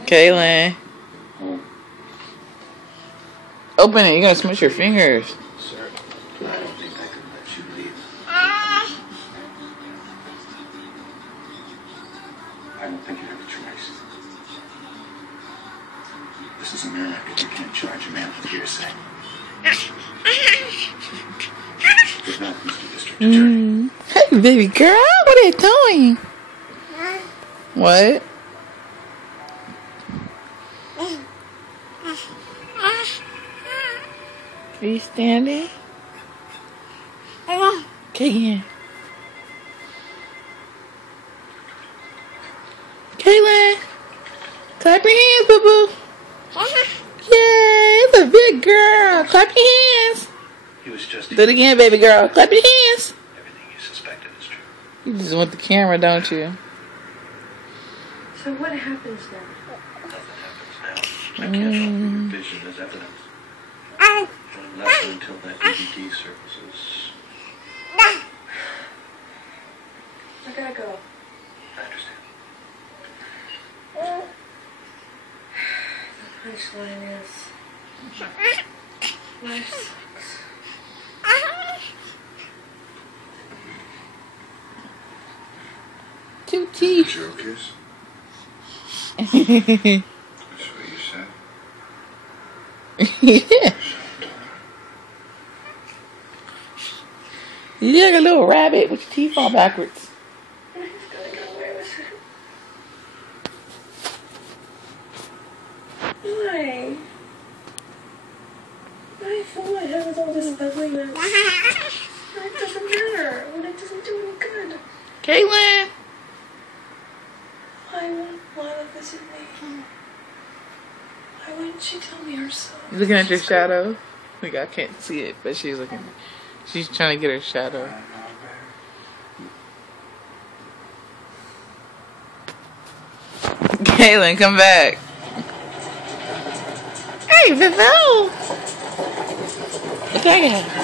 Kaylin. Open it. You're going to smush your fingers. Sir, I don't think I could let you leave. I don't think you have a choice. This is America. You can't charge a man with hearsay. Good night, Mr. District Attorney. Hey, baby girl. What are you doing? What? Are you standing? Kaylin. Kaylin. Clap your hands, boo-boo. Yay, it's a big girl. Clap your hands. He was just Do it again, baby girl. Clap your hands. everything you suspected is true. You just want the camera, don't you? So what happens now? Nothing happens now. I can't offer your vision as evidence. Unless and until that DVD surfaces. I gotta go. I understand. The punchline is life sucks. Two teeth. Joke is? Yeah. That's what you said? You're like a little rabbit with your teeth all backwards. I'm just gonna get away with it. Why? I fool my head with all this ugliness. It doesn't matter when it doesn't do any good. Kaylin. Why won't Lila visit me? Why wouldn't she tell me herself? You looking at your shadow? Like, I can't see it, but she's looking. She's trying to get her shadow. Kaylin, come back. Hey, Vivo. Look at that.